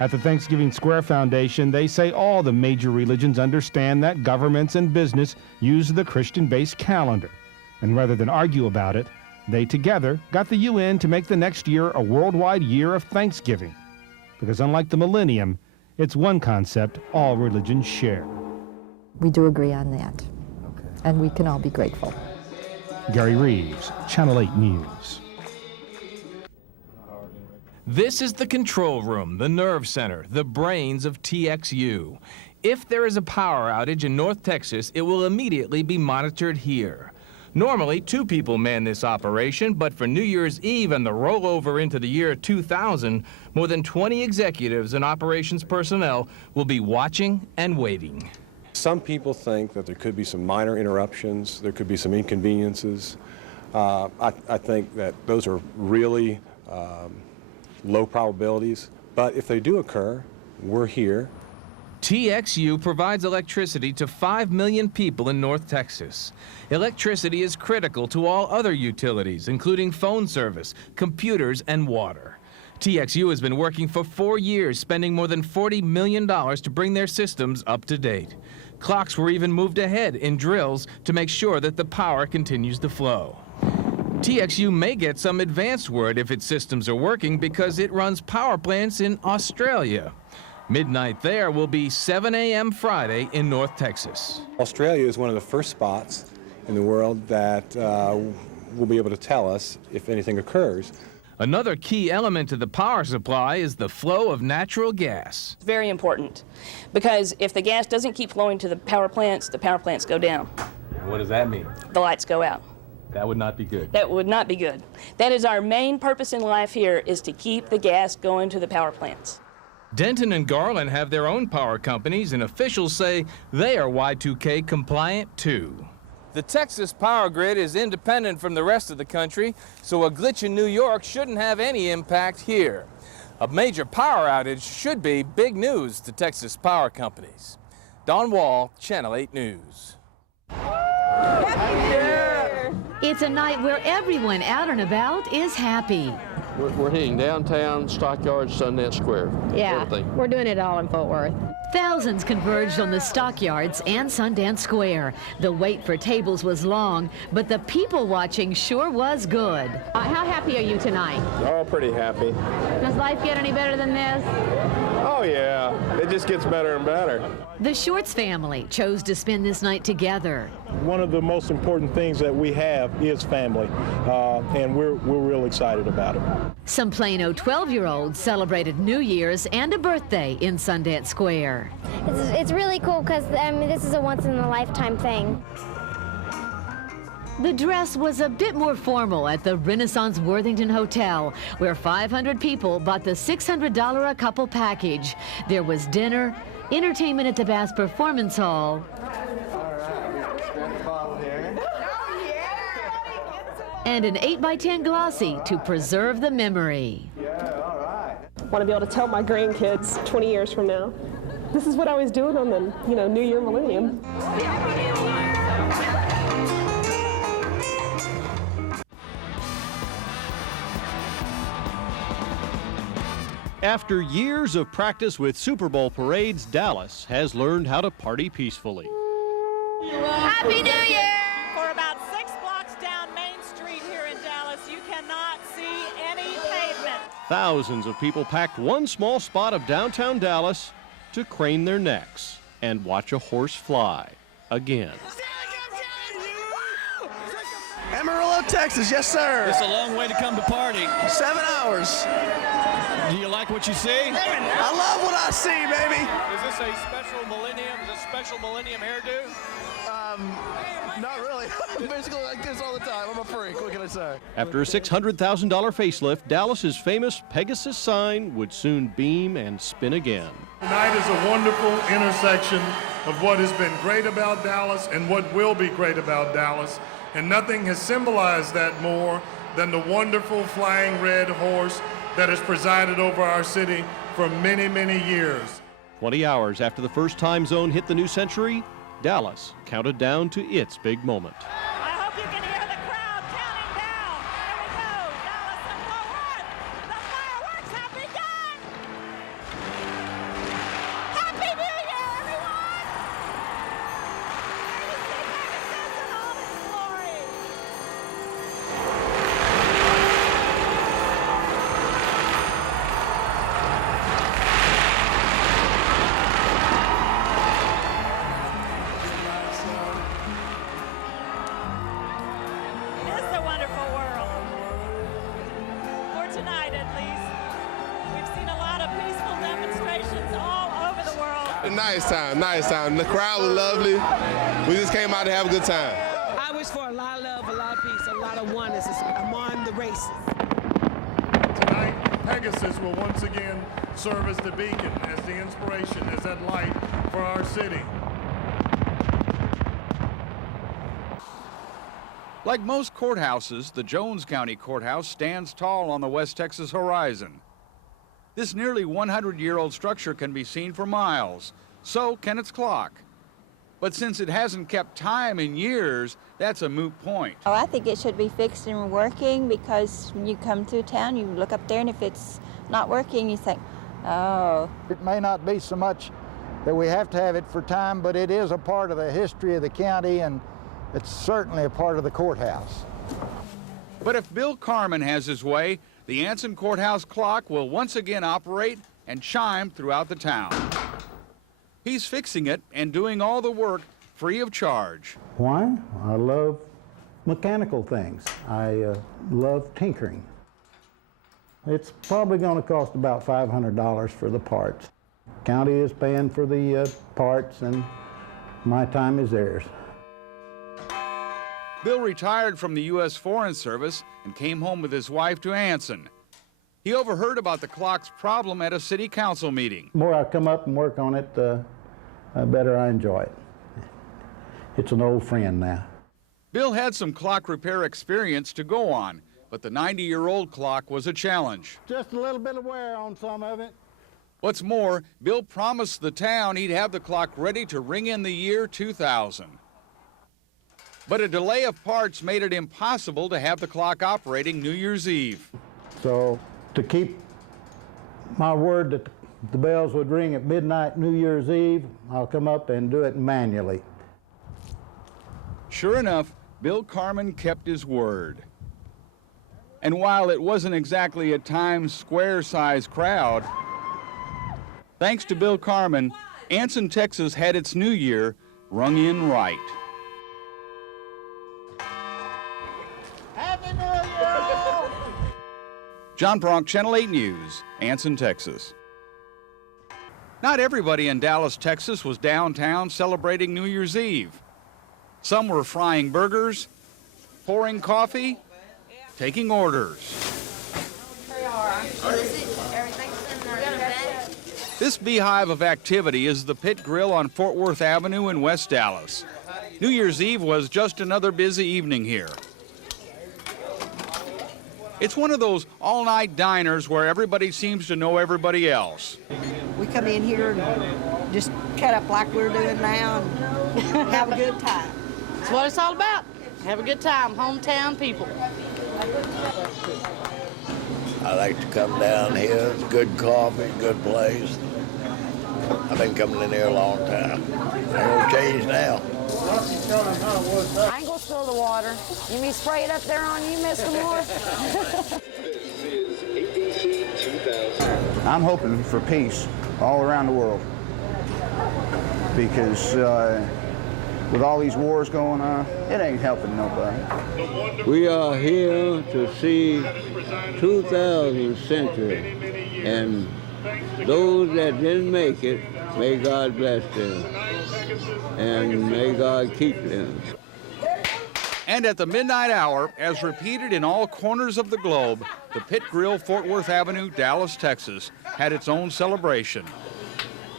At the Thanksgiving Square Foundation, they say all the major religions understand that governments and business use the Christian-based calendar. And rather than argue about it, they together got the UN to make the next year a worldwide year of Thanksgiving. Because unlike the millennium, it's one concept all religions share. We do agree on that. Okay. And we can all be grateful. Gary Reeves, Channel 8 News. This is the control room, the nerve center, the brains of TXU. If there is a power outage in North Texas, it will immediately be monitored here. Normally, 2 people man this operation, but for New Year's Eve and the rollover into the year 2000, more than 20 executives and operations personnel will be watching and waiting. Some people think that there could be some minor interruptions, there could be some inconveniences. I think that those are really low probabilities, but if they do occur, we're here. TXU provides electricity to 5 million people in North Texas. Electricity is critical to all other utilities, including phone service, computers, and water. TXU has been working for 4 years, spending more than $40 million to bring their systems up to date. Clocks were even moved ahead in drills to make sure that the power continues to flow. TXU may get some advanced word if its systems are working because it runs power plants in Australia. Midnight there will be 7 a.m. Friday in North Texas. Australia is one of the first spots in the world that will be able to tell us if anything occurs. Another key element to the power supply is the flow of natural gas. It's very important because if the gas doesn't keep flowing to the power plants go down. What does that mean? The lights go out. That would not be good. That would not be good. That is our main purpose in life here, is to keep the gas going to the power plants. Denton and Garland have their own power companies, and officials say they are Y2K compliant too. The Texas power grid is independent from the rest of the country, so a glitch in New York shouldn't have any impact here. A major power outage should be big news to Texas power companies. Don Wall, Channel 8 News. It's a night where everyone out and about is happy. We're hitting downtown, Stockyards, Sundance Square. Yeah, we're doing it all in Fort Worth. Thousands converged on the Stockyards and Sundance Square. The wait for tables was long, but the people watching sure was good. How happy are you tonight? Oh, pretty happy. Does life get any better than this? Oh, yeah. It just gets better and better. The Shorts family chose to spend this night together. One of the most important things that we have is family, and we're real excited about it. Some Plano 12-year-olds celebrated New Year's and a birthday in Sundance Square. It's really cool because this is a once-in-a-lifetime thing. The dress was a bit more formal at the Renaissance Worthington Hotel, where 500 people bought the $600 a couple package. There was dinner, entertainment at the Bass Performance Hall, and an 8x10 glossy to preserve the memory. I want to be able to tell my grandkids 20 years from now, this is what I was doing on the, New Year millennium. After years of practice with Super Bowl parades, Dallas has learned how to party peacefully. Happy New Year! For about 6 blocks down Main Street here in Dallas, you cannot see any pavement. Thousands of people packed one small spot of downtown Dallas to crane their necks and watch a horse fly again. Amarillo, Texas, yes sir. It's a long way to come to party. 7 hours. Do you like what you see? I love what I see, baby. Is this a special millennium? Is this a special millennium hairdo? Not really. I'm basically like this all the time. I'm a freak. What can I say? After a $600,000 facelift, Dallas's famous Pegasus sign would soon beam and spin again. Tonight is a wonderful intersection of what has been great about Dallas and what will be great about Dallas. And nothing has symbolized that more than the wonderful flying red horse that has presided over our city for many, many years. 20 hours after the first time zone hit the new century, Dallas counted down to its big moment. I hope you can hear the crowd counting down. Here we go. Dallas and Fort Worth. The fireworks have begun. Happy New Year, everyone. Here to see Pegasus in all its glory. Nice time. The crowd was lovely. We just came out to have a good time. I wish for a lot of love, a lot of peace, a lot of oneness among the races. Tonight, Pegasus will once again serve as the beacon, as the inspiration, as that light for our city. Like most courthouses, the Jones County Courthouse stands tall on the West Texas horizon. This nearly 100-year-old structure can be seen for miles. So can its clock. But since it hasn't kept time in years, that's a moot point. Oh, I think it should be fixed and working, because when you come through town, you look up there, and if it's not working, you think, oh. It may not be so much that we have to have it for time, but it is a part of the history of the county, and it's certainly a part of the courthouse. But if Bill Carmen has his way, the Anson Courthouse clock will once again operate and chime throughout the town. He's fixing it and doing all the work free of charge. Why? I love mechanical things. I love tinkering. It's probably going to cost about $500 for the parts. County is paying for the parts, and my time is theirs. Bill retired from the U.S. Foreign Service and came home with his wife to Anson. He overheard about the clock's problem at a city council meeting. The more I come up and work on it, the better I enjoy it. It's an old friend now. Bill had some clock repair experience to go on, but the 90-year-old clock was a challenge. Just a little bit of wear on some of it. What's more, Bill promised the town he'd have the clock ready to ring in the year 2000. But a delay of parts made it impossible to have the clock operating New Year's Eve. So to keep my word that the bells would ring at midnight New Year's Eve, I'll come up and do it manually. Sure enough, Bill Carmen kept his word. And while it wasn't exactly a Times Square-sized crowd, thanks to Bill Carmen, Anson, Texas had its new year rung in right. Happy New Year! John Bronk, Channel 8 News, Anson, Texas. Not everybody in Dallas, Texas was downtown celebrating New Year's Eve. Some were frying burgers, pouring coffee, taking orders. This beehive of activity is the Pit Grill on Fort Worth Avenue in West Dallas. New Year's Eve was just another busy evening here. It's one of those all-night diners where everybody seems to know everybody else. We come in here and just cut up like we're doing now and have a good time. That's what it's all about. Have a good time, hometown people. I like to come down here. It's good coffee, good place. I've been coming in here a long time. Ain't gonna change now. I ain't gonna spill the water. You mean spray it up there on you, Mr. Moore? I'm hoping for peace all around the world because with all these wars going on, it ain't helping nobody. We are here to see 2000th century, and those that didn't make it, may God bless them, and may God keep them. And at the midnight hour, as repeated in all corners of the globe, the Pit Grill, Fort Worth Avenue, Dallas, Texas, had its own celebration,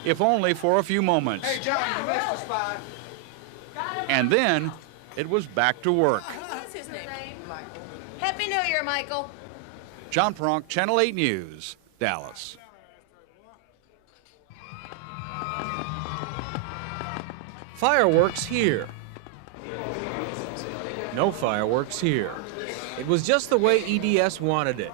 if only for a few moments. Hey, John, you missed a spot. And then it was back to work. What's his name? Michael. Happy New Year, Michael. John Pronk, Channel 8 News, Dallas. Fireworks here. No fireworks here. It was just the way EDS wanted it.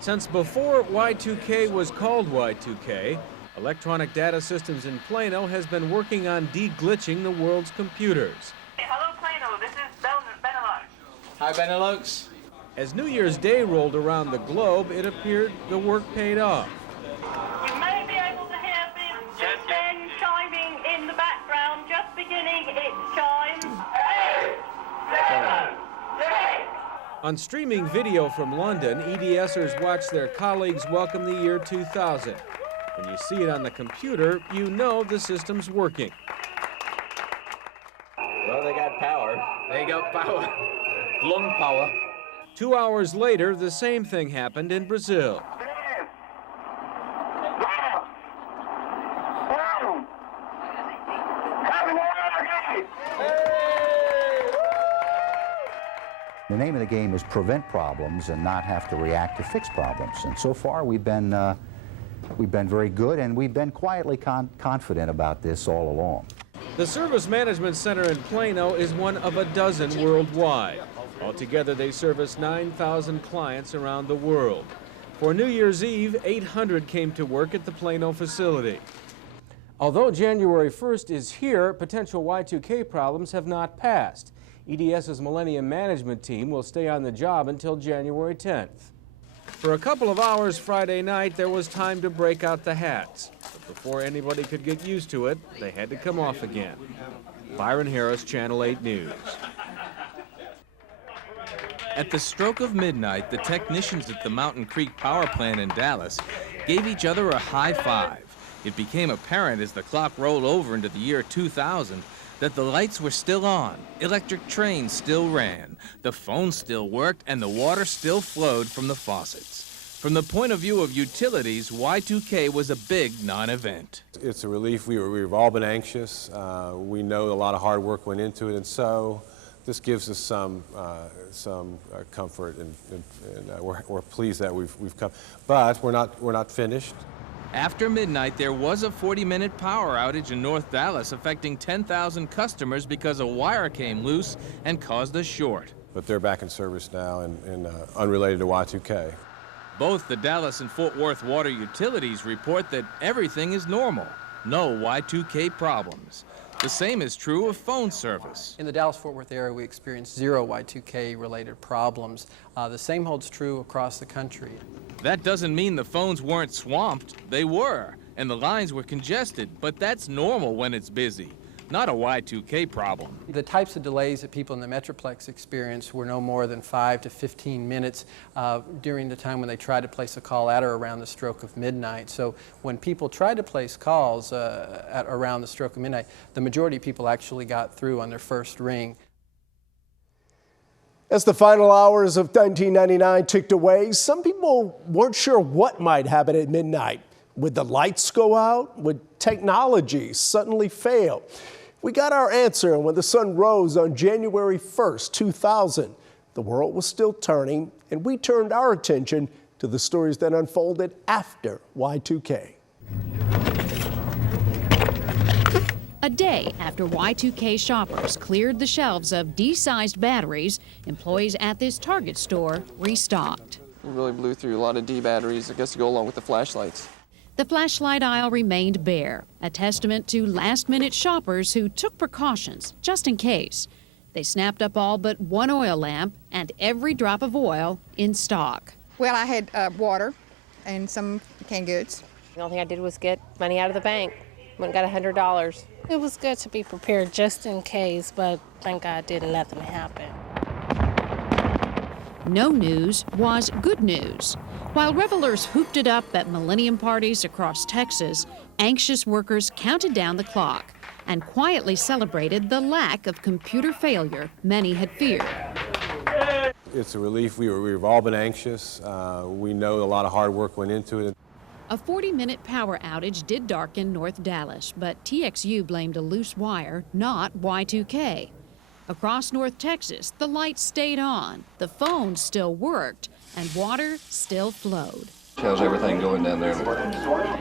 Since before Y2K was called Y2K, Electronic Data Systems in Plano has been working on de-glitching the world's computers. Hello, Plano. This is Benelux. Hi, Benelux. As New Year's Day rolled around the globe, it appeared the work paid off. You may be able to hear this Ben chiming in the background, just beginning its chimes. 8, 7, 6. On streaming video from London, EDSers watch their colleagues welcome the year 2000. When you see it on the computer, you know the system's working. Well, they got power. They got power. Lung power. 2 hours later, the same thing happened in Brazil. The name of the game is prevent problems and not have to react to fix problems. And so far, we've been very good, and we've been quietly confident about this all along. The Service Management Center in Plano is one of a dozen worldwide. Altogether, they service 9,000 clients around the world. For New Year's Eve, 800 came to work at the Plano facility. Although January 1st is here, potential Y2K problems have not passed. EDS's Millennium Management Team will stay on the job until January 10th. For a couple of hours Friday night, there was time to break out the hats. But before anybody could get used to it, they had to come off again. Byron Harris, Channel 8 News. At the stroke of midnight, the technicians at the Mountain Creek Power Plant in Dallas gave each other a high five. It became apparent as the clock rolled over into the year 2000 that the lights were still on, electric trains still ran, the phones still worked, and the water still flowed from the faucets. From the point of view of utilities, Y2K was a big non-event. It's a relief. We've all been anxious. We know a lot of hard work went into it, and so this gives us some comfort, and we're pleased that we've come. But we're not finished. After midnight, there was a 40-minute power outage in North Dallas, affecting 10,000 customers because a wire came loose and caused a short. But they're back in service now and unrelated to Y2K. Both the Dallas and Fort Worth water utilities report that everything is normal. No Y2K problems. The same is true of phone service. In the Dallas-Fort Worth area, we experienced 0 Y2K-related problems. The same holds true across the country. That doesn't mean the phones weren't swamped. They were, and the lines were congested, but that's normal when it's busy. Not a Y2K problem. The types of delays that people in the Metroplex experienced were no more than 5 to 15 minutes during the time when they tried to place a call at or around the stroke of midnight. So when people tried to place calls at around the stroke of midnight, the majority of people actually got through on their first ring. As the final hours of 1999 ticked away, some people weren't sure what might happen at midnight. Would the lights go out? Would technology suddenly fail? We got our answer when the sun rose on January 1st, 2000. The world was still turning, and we turned our attention to the stories that unfolded after Y2K. A day after Y2K shoppers cleared the shelves of D-sized batteries, employees at this Target store restocked. We really blew through a lot of D batteries, I guess, to go along with the flashlights. The flashlight aisle remained bare, a testament to last-minute shoppers who took precautions just in case. They snapped up all but one oil lamp and every drop of oil in stock. Well, I had water and some canned goods. The only thing I did was get money out of the bank. Went and got $100. It was good to be prepared just in case, but thank God nothing happened. No news was good news. While revelers hooped it up at millennium parties across Texas, anxious workers counted down the clock and quietly celebrated the lack of computer failure many had feared. It's a relief. We've all been anxious. We know a lot of hard work went into it. A 40-minute power outage did darken North Dallas, but TXU blamed a loose wire, not Y2K. Across North Texas, the lights stayed on, the phones still worked, and water still flowed. How's everything going down there?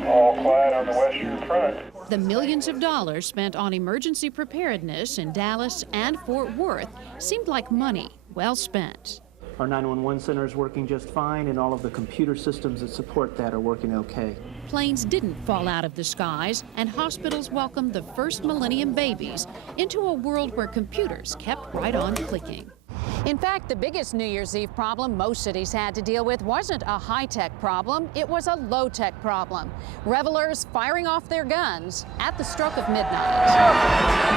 All quiet on the western front. The millions of dollars spent on emergency preparedness in Dallas and Fort Worth seemed like money well spent. Our 911 center is working just fine, and all of the computer systems that support that are working okay. Planes didn't fall out of the skies, and hospitals welcomed the first millennium babies into a world where computers kept right on clicking. In fact, the biggest New Year's Eve problem most cities had to deal with wasn't a high-tech problem, it was a low-tech problem. Revelers firing off their guns at the stroke of midnight.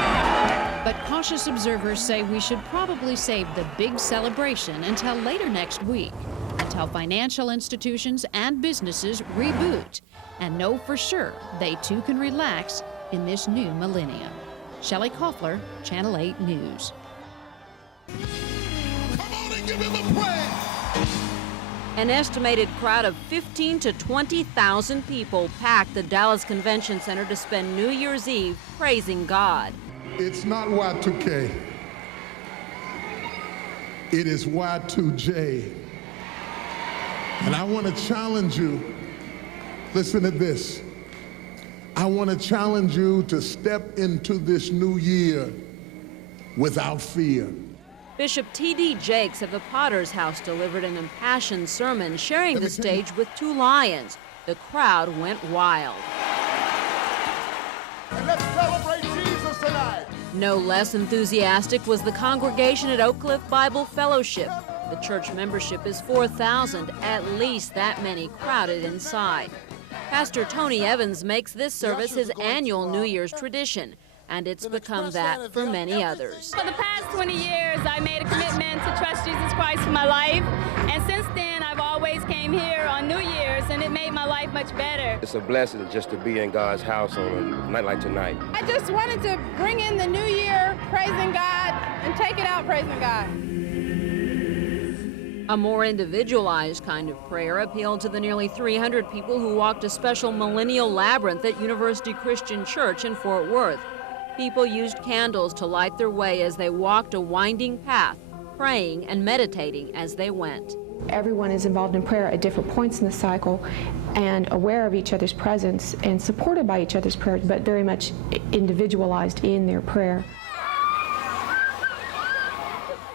But cautious observers say we should probably save the big celebration until later next week, until financial institutions and businesses reboot and know for sure they too can relax in this new millennium. Shelley Koffler, Channel 8 News. An estimated crowd of 15 to 20,000 people packed the Dallas Convention Center to spend New Year's Eve praising God. It's not Y2K. It is Y2J. And I want to challenge you. Listen to this. I want to challenge you to step into this new year without fear. Bishop T.D. Jakes of the Potter's House delivered an impassioned sermon sharing the stage with two lions. The crowd went wild. And let's celebrate Jesus tonight. No less enthusiastic was the congregation at Oak Cliff Bible Fellowship. The church membership is 4,000, at least that many crowded inside. Pastor Tony Evans makes this service his annual New Year's tradition, and it's become that for many others. For the past 20 years, I made a commitment to trust Jesus Christ for my life, and since then, I've always came here on New Year's, and it made my life much better. It's a blessing just to be in God's house on a night like tonight. I just wanted to bring in the new year praising God and take it out praising God. A more individualized kind of prayer appealed to the nearly 300 people who walked a special millennial labyrinth at University Christian Church in Fort Worth. People used candles to light their way as they walked a winding path, praying and meditating as they went. everyone is involved in prayer at different points in the cycle and aware of each other's presence and supported by each other's prayer, but very much individualized in their prayer.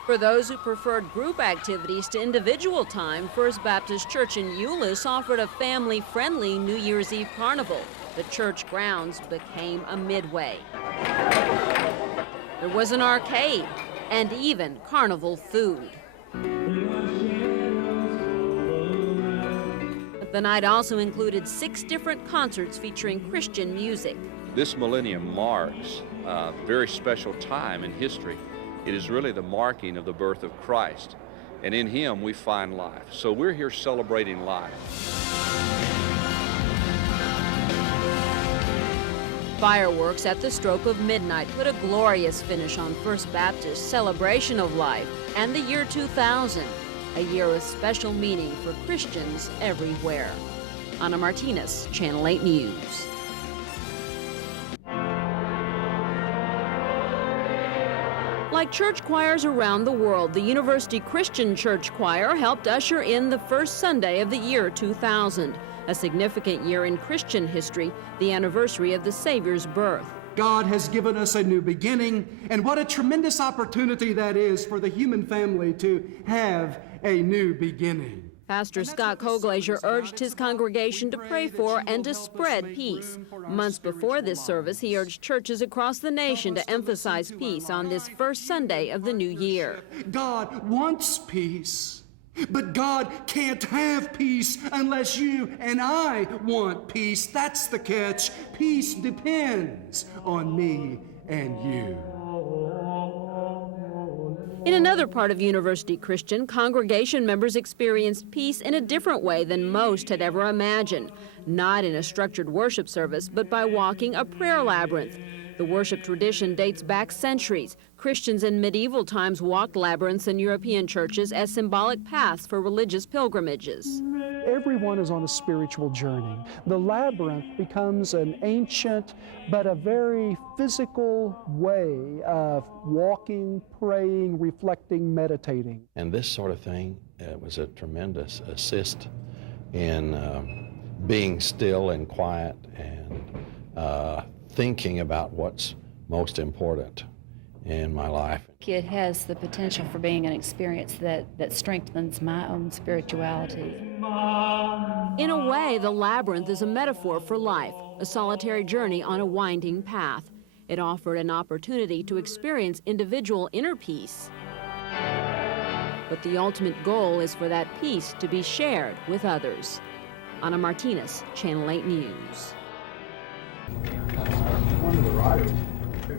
For those who preferred group activities to individual time, First Baptist Church in Euless offered a family-friendly New Year's Eve carnival. The church grounds became a midway. There was an arcade and even carnival food. The night also included 6 different concerts featuring Christian music. This millennium marks a very special time in history. It is really the marking of the birth of Christ, and in Him we find life. So we're here celebrating life. Fireworks at the stroke of midnight put a glorious finish on First Baptist's celebration of life and the year 2000, a year with special meaning for Christians everywhere. Ana Martinez, Channel 8 News. Like church choirs around the world, the University Christian Church Choir helped usher in the first Sunday of the year 2000, a significant year in Christian history, the anniversary of the Savior's birth. God has given us a new beginning, and what a tremendous opportunity that is for the human family to have a new beginning. Pastor Scott Koglazier urged his congregation to pray for and to spread peace. Months before this service, he urged churches across the nation to emphasize peace on this first Sunday of the new year. God wants peace, but God can't have peace unless you and I want peace. That's the catch. Peace depends on me and you. In another part of University Christian, congregation members experienced peace in a different way than most had ever imagined. Not in a structured worship service, but by walking a prayer labyrinth. The worship tradition dates back centuries. Christians in medieval times walked labyrinths in European churches as symbolic paths for religious pilgrimages. Everyone is on a spiritual journey. The labyrinth becomes an ancient but a very physical way of walking, praying, reflecting, meditating. And this sort of thing was a tremendous assist in being still and quiet and thinking about what's most important in my life. It has the potential for being an experience that strengthens my own spirituality. In a way, the labyrinth is a metaphor for life, a solitary journey on a winding path. It offered an opportunity to experience individual inner peace. But the ultimate goal is for that peace to be shared with others. Ana Martinez, Channel 8 News.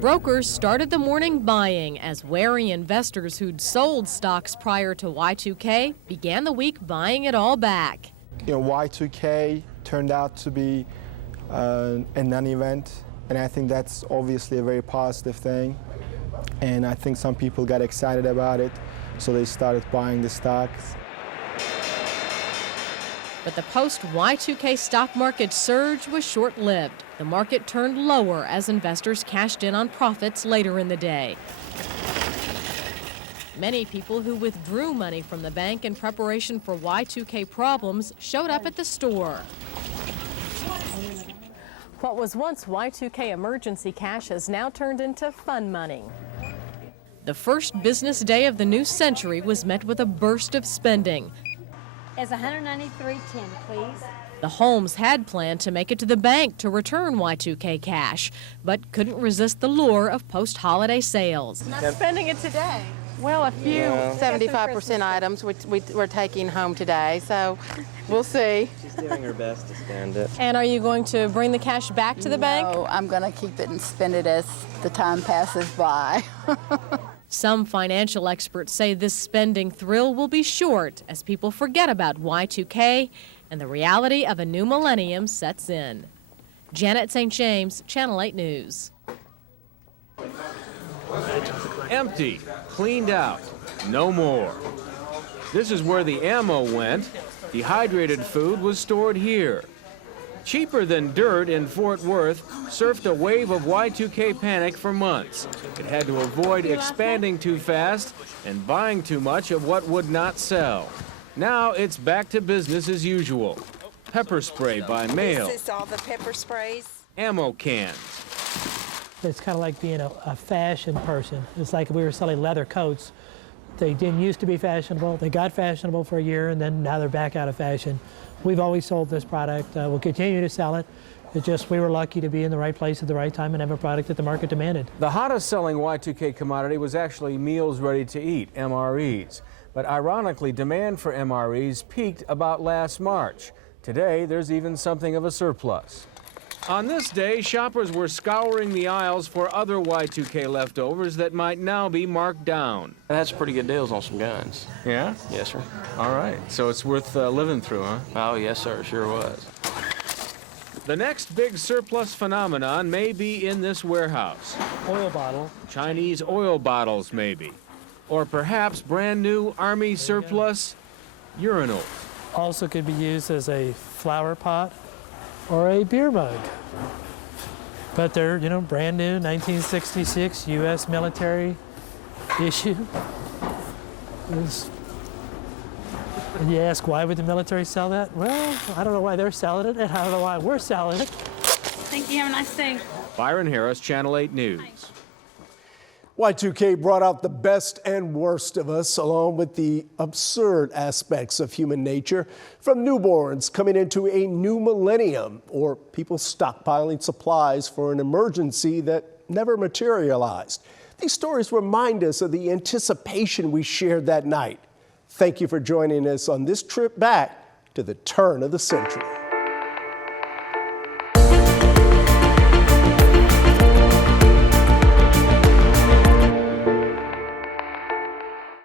Brokers started the morning buying as wary investors who'd sold stocks prior to Y2K began the week buying it all back. You know, Y2K turned out to be a non-event, and I think that's obviously a very positive thing. And I think some people got excited about it, so they started buying the stocks. But the post-Y2K stock market surge was short-lived. The market turned lower as investors cashed in on profits later in the day. Many people who withdrew money from the bank in preparation for Y2K problems showed up at the store. What was once Y2K emergency cash has now turned into fun money. The first business day of the new century was met with a burst of spending. It's $193.10, please. The Holmes had planned to make it to the bank to return Y2K cash, but couldn't resist the lure of post-holiday sales. Not spending it today. Well, a few 75% items we're taking home today, so we'll see. She's doing her best to stand it. And are you going to bring the cash back to the bank? No, I'm going to keep it and spend it as the time passes by. Some financial experts say this spending thrill will be short as people forget about Y2K and the reality of a new millennium sets in. Janet St. James, Channel 8 News. Empty, cleaned out, no more. This is where the ammo went. Dehydrated food was stored here. Cheaper than dirt in Fort Worth surfed a wave of Y2K panic for months. It had to avoid expanding too fast and buying too much of what would not sell. Now it's back to business as usual. Pepper spray by mail. This is all the pepper sprays. Ammo cans. It's kind of like being a fashion person. It's like we were selling leather coats. They didn't used to be fashionable. They got fashionable for a year, and then now they're back out of fashion. We've always sold this product. We'll continue to sell it. It's just we were lucky to be in the right place at the right time and have a product that the market demanded. The hottest selling Y2K commodity was actually meals ready to eat, MREs. But ironically, demand for MREs peaked about last March. Today, there's even something of a surplus. On this day, shoppers were scouring the aisles for other Y2K leftovers that might now be marked down. That's pretty good deals on some guns. Yeah? Yes, sir. All right. So it's worth living through, huh? Oh, yes, sir. Sure was. The next big surplus phenomenon may be in this warehouse. Oil bottle. Chinese oil bottles, maybe. Or perhaps brand new Army surplus urinals. Also could be used as a flower pot or a beer mug. But they're, brand new, 1966 U.S. military issue. And you ask, why would the military sell that? Well, I don't know why they're selling it, and I don't know why we're selling it. Thank you. Have a nice day. Byron Harris, Channel 8 News. Y2K brought out the best and worst of us, along with the absurd aspects of human nature, from newborns coming into a new millennium, or people stockpiling supplies for an emergency that never materialized. These stories remind us of the anticipation we shared that night. Thank you for joining us on this trip back to the turn of the century.